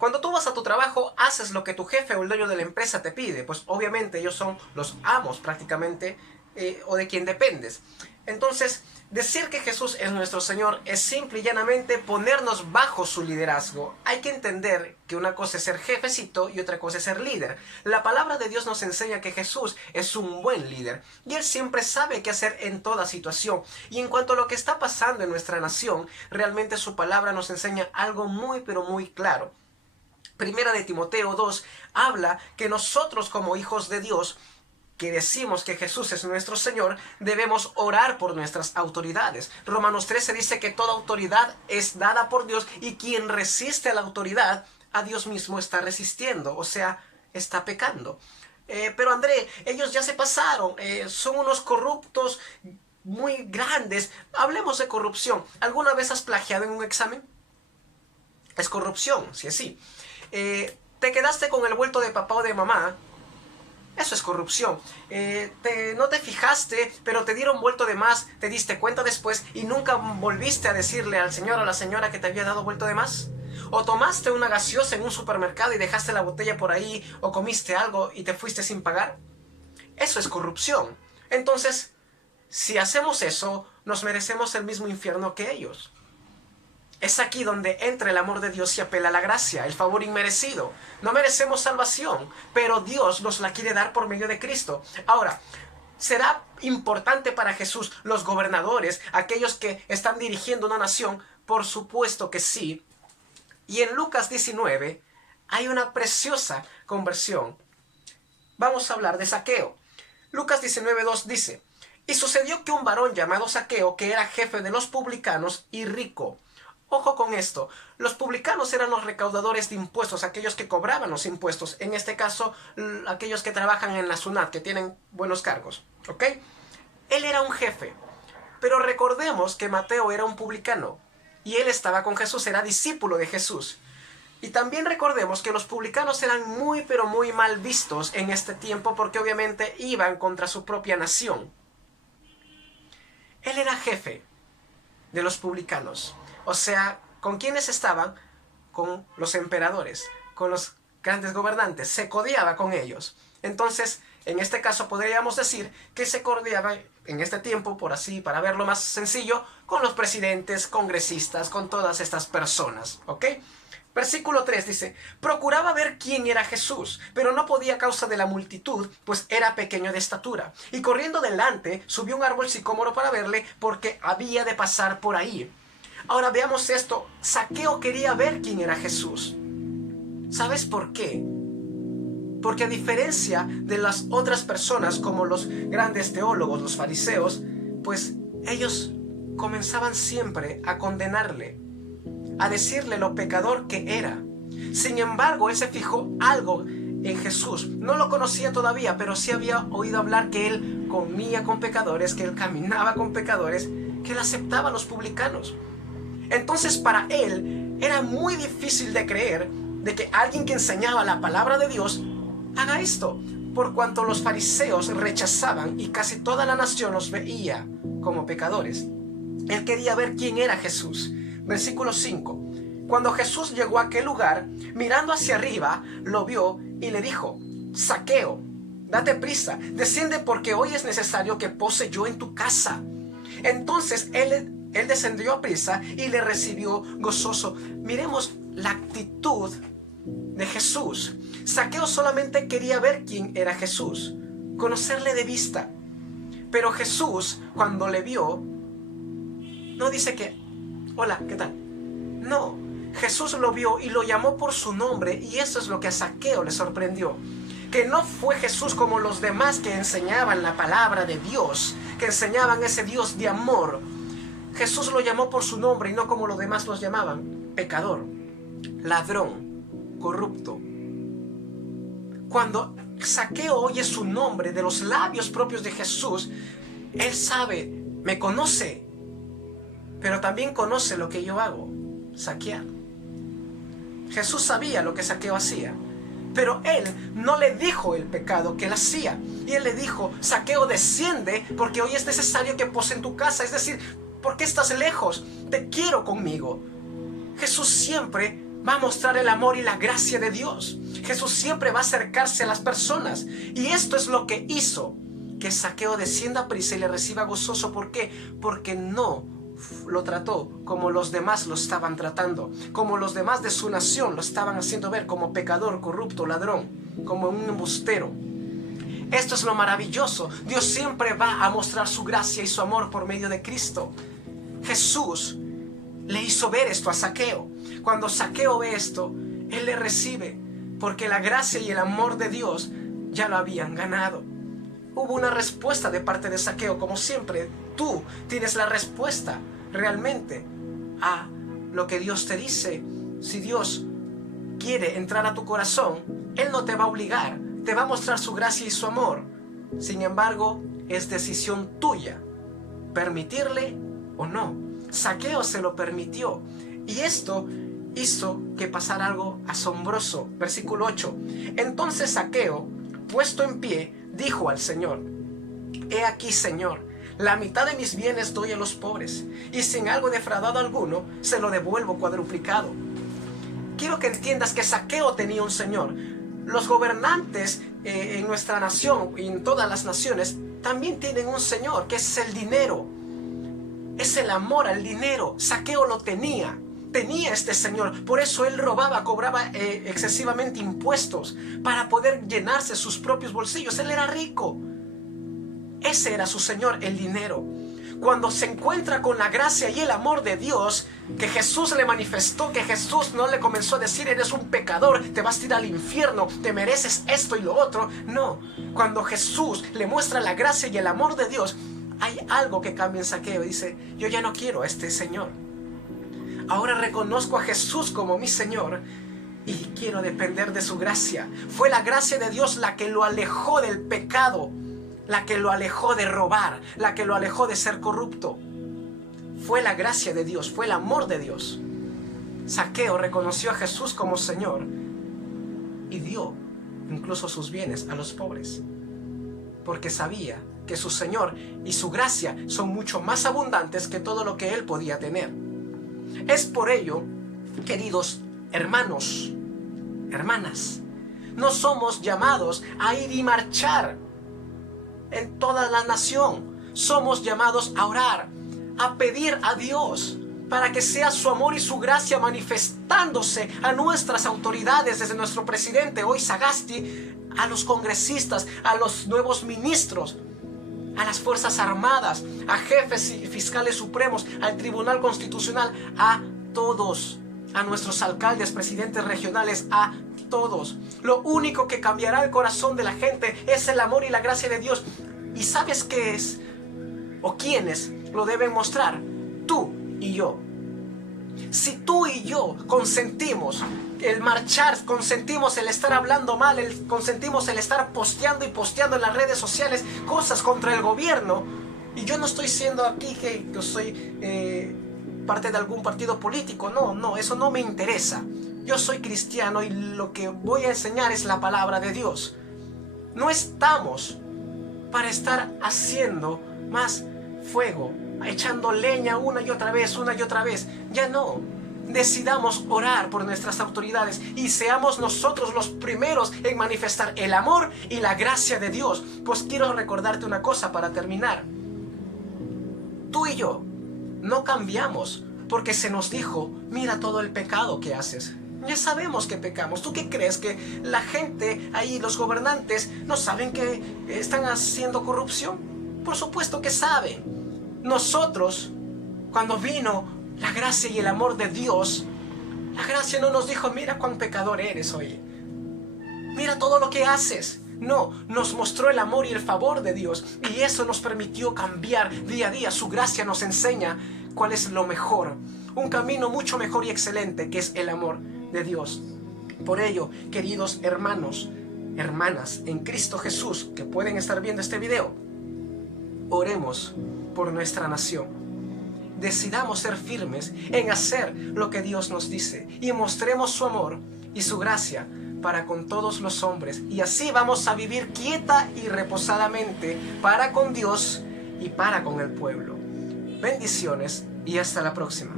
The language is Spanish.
Cuando tú vas a tu trabajo, haces lo que tu jefe o el dueño de la empresa te pide, pues obviamente ellos son los amos prácticamente, o de quien dependes. Entonces, decir que Jesús es nuestro Señor es simple y llanamente ponernos bajo su liderazgo. Hay que entender que una cosa es ser jefecito y otra cosa es ser líder. La palabra de Dios nos enseña que Jesús es un buen líder y Él siempre sabe qué hacer en toda situación. Y en cuanto a lo que está pasando en nuestra nación, realmente su palabra nos enseña algo muy pero muy claro. Primera de Timoteo 2 habla que nosotros como hijos de Dios, que decimos que Jesús es nuestro Señor, debemos orar por nuestras autoridades. Romanos 13 dice que toda autoridad es dada por Dios y quien resiste a la autoridad, a Dios mismo está resistiendo, o sea, está pecando. Pero André, ellos ya se pasaron, son unos corruptos muy grandes. Hablemos de corrupción. ¿Alguna vez has plagiado en un examen? Es corrupción, si es así. Te quedaste con el vuelto de papá o de mamá. Eso es corrupción. No te fijaste, pero te dieron vuelto de más, te diste cuenta después y nunca volviste a decirle al señor o a la señora que te había dado vuelto de más. O tomaste una gaseosa en un supermercado y dejaste la botella por ahí, o comiste algo y te fuiste sin pagar. Eso es corrupción. Entonces, si hacemos eso, nos merecemos el mismo infierno que ellos. Es aquí donde entra el amor de Dios y apela la gracia, el favor inmerecido. No merecemos salvación, pero Dios nos la quiere dar por medio de Cristo. Ahora, ¿será importante para Jesús los gobernadores, aquellos que están dirigiendo una nación? Por supuesto que sí. Y en Lucas 19 hay una preciosa conversión. Vamos a hablar de Zaqueo. Lucas 19:2 dice: y sucedió que un varón llamado Zaqueo, que era jefe de los publicanos y rico. Ojo con esto, los publicanos eran los recaudadores de impuestos, aquellos que cobraban los impuestos, en este caso, aquellos que trabajan en la SUNAT, que tienen buenos cargos, ¿ok? Él era un jefe, pero recordemos que Mateo era un publicano, y él estaba con Jesús, era discípulo de Jesús. Y también recordemos que los publicanos eran muy pero muy mal vistos en este tiempo, porque obviamente iban contra su propia nación. Él era jefe de los publicanos. O sea, ¿con quiénes estaban? Con los emperadores, con los grandes gobernantes. Se codeaba con ellos. Entonces, en este caso podríamos decir que se codeaba en este tiempo, por así, para verlo más sencillo, con los presidentes, congresistas, con todas estas personas. ¿Ok? Versículo 3 dice: procuraba ver quién era Jesús, pero no podía a causa de la multitud, pues era pequeño de estatura. Y corriendo delante, subió un árbol sicómoro para verle, porque había de pasar por ahí. Ahora veamos esto. Zaqueo quería ver quién era Jesús. ¿Sabes por qué? Porque a diferencia de las otras personas, como los grandes teólogos, los fariseos, pues ellos comenzaban siempre a condenarle, a decirle lo pecador que era. Sin embargo, él se fijó algo en Jesús. No lo conocía todavía, pero sí había oído hablar que él comía con pecadores, que él caminaba con pecadores, que él aceptaba a los publicanos. Entonces para él era muy difícil de creer de que alguien que enseñaba la palabra de Dios haga esto, por cuanto los fariseos rechazaban y casi toda la nación los veía como pecadores. Él quería ver quién era Jesús. Versículo 5. Cuando Jesús llegó a aquel lugar, mirando hacia arriba, lo vio y le dijo: Zaqueo, date prisa, desciende, porque hoy es necesario que pose yo en tu casa. Entonces él descendió a prisa y le recibió gozoso. Miremos la actitud de Jesús. Zaqueo solamente quería ver quién era Jesús, conocerle de vista. Pero Jesús, cuando le vio, no dice que: hola, ¿qué tal? No, Jesús lo vio y lo llamó por su nombre, y eso es lo que a Zaqueo le sorprendió. Que no fue Jesús como los demás que enseñaban la palabra de Dios, que enseñaban ese Dios de amor. Jesús lo llamó por su nombre y no como los demás los llamaban: pecador, ladrón, corrupto. Cuando Zaqueo oye su nombre de los labios propios de Jesús, él sabe, me conoce, pero también conoce lo que yo hago: saquear. Jesús sabía lo que Zaqueo hacía, pero él no le dijo el pecado que él hacía. Y él le dijo: Zaqueo, desciende, porque hoy es necesario que pose en tu casa. Es decir, ¿por qué estás lejos? Te quiero conmigo. Jesús siempre va a mostrar el amor y la gracia de Dios. Jesús siempre va a acercarse a las personas. Y esto es lo que hizo que Zaqueo descienda a prisa y le reciba gozoso. ¿Por qué? Porque no lo trató como los demás lo estaban tratando, como los demás de su nación lo estaban haciendo ver, como pecador, corrupto, ladrón, como un embustero. Esto es lo maravilloso. Dios siempre va a mostrar su gracia y su amor por medio de Cristo. Jesús le hizo ver esto a Zaqueo. Cuando Zaqueo ve esto, él le recibe, porque la gracia y el amor de Dios ya lo habían ganado. Hubo una respuesta de parte de Zaqueo. Como siempre, tú tienes la respuesta realmente a lo que Dios te dice. Si Dios quiere entrar a tu corazón, Él no te va a obligar, te va a mostrar su gracia y su amor. Sin embargo, es decisión tuya permitirle o no. Zaqueo se lo permitió, y esto hizo que pasara algo asombroso. Versículo 8. Entonces Zaqueo, puesto en pie, dijo al Señor: He aquí, Señor, la mitad de mis bienes doy a los pobres, y sin algo defraudado alguno, se lo devuelvo cuadruplicado. Quiero que entiendas que Zaqueo tenía un Señor. Los gobernantes en nuestra nación y en todas las naciones también tienen un Señor, que es el dinero. Es el amor al dinero. Zaqueo lo tenía este Señor. Por eso él robaba, cobraba excesivamente impuestos para poder llenarse sus propios bolsillos. Él era rico. Ese era su Señor, el dinero. Cuando se encuentra con la gracia y el amor de Dios, que Jesús le manifestó, que Jesús no le comenzó a decir: eres un pecador, te vas a ir al infierno, te mereces esto y lo otro. No, cuando Jesús le muestra la gracia y el amor de Dios, hay algo que cambia en Zaqueo. Dice: yo ya no quiero a este Señor. Ahora reconozco a Jesús como mi Señor y quiero depender de su gracia. Fue la gracia de Dios la que lo alejó del pecado, la que lo alejó de robar, la que lo alejó de ser corrupto. Fue la gracia de Dios, fue el amor de Dios. Zaqueo reconoció a Jesús como Señor y dio incluso sus bienes a los pobres, porque sabía que su Señor y su gracia son mucho más abundantes que todo lo que él podía tener. Es por ello, queridos hermanos, hermanas, no somos llamados a ir y marchar en toda la nación. Somos llamados a orar, a pedir a Dios para que sea su amor y su gracia manifestándose a nuestras autoridades, desde nuestro presidente hoy Sagasti, a los congresistas, a los nuevos ministros, a las Fuerzas Armadas, a jefes y fiscales supremos, al Tribunal Constitucional, a todos, a nuestros alcaldes, presidentes regionales, a todos. Lo único que cambiará el corazón de la gente es el amor y la gracia de Dios. ¿Y sabes qué es? ¿O quiénes lo deben mostrar? Tú y yo. Si tú y yo consentimos el marchar, consentimos el estar hablando mal, consentimos el estar posteando y posteando en las redes sociales cosas contra el gobierno, y yo no estoy siendo aquí que soy parte de algún partido político, no, eso no me interesa. Yo soy cristiano y lo que voy a enseñar es la palabra de Dios. No estamos para estar haciendo más fuego, echando leña una y otra vez. Ya no. Decidamos orar por nuestras autoridades y seamos nosotros los primeros en manifestar el amor y la gracia de Dios. Pues quiero recordarte una cosa para terminar. Tú y yo no cambiamos porque se nos dijo: mira todo el pecado que haces. Ya sabemos que pecamos. ¿Tú qué crees? ¿Que la gente ahí, los gobernantes, no saben que están haciendo corrupción? Por supuesto que saben. Nosotros, cuando vino la gracia y el amor de Dios, la gracia no nos dijo: mira cuán pecador eres, oye, mira todo lo que haces. No, nos mostró el amor y el favor de Dios, y eso nos permitió cambiar día a día. Su gracia nos enseña cuál es lo mejor, un camino mucho mejor y excelente, que es el amor de Dios. Por ello, queridos hermanos, hermanas en Cristo Jesús que pueden estar viendo este video, oremos por nuestra nación. Decidamos ser firmes en hacer lo que Dios nos dice y mostremos su amor y su gracia para con todos los hombres, y así vamos a vivir quieta y reposadamente para con Dios y para con el pueblo. Bendiciones y hasta la próxima.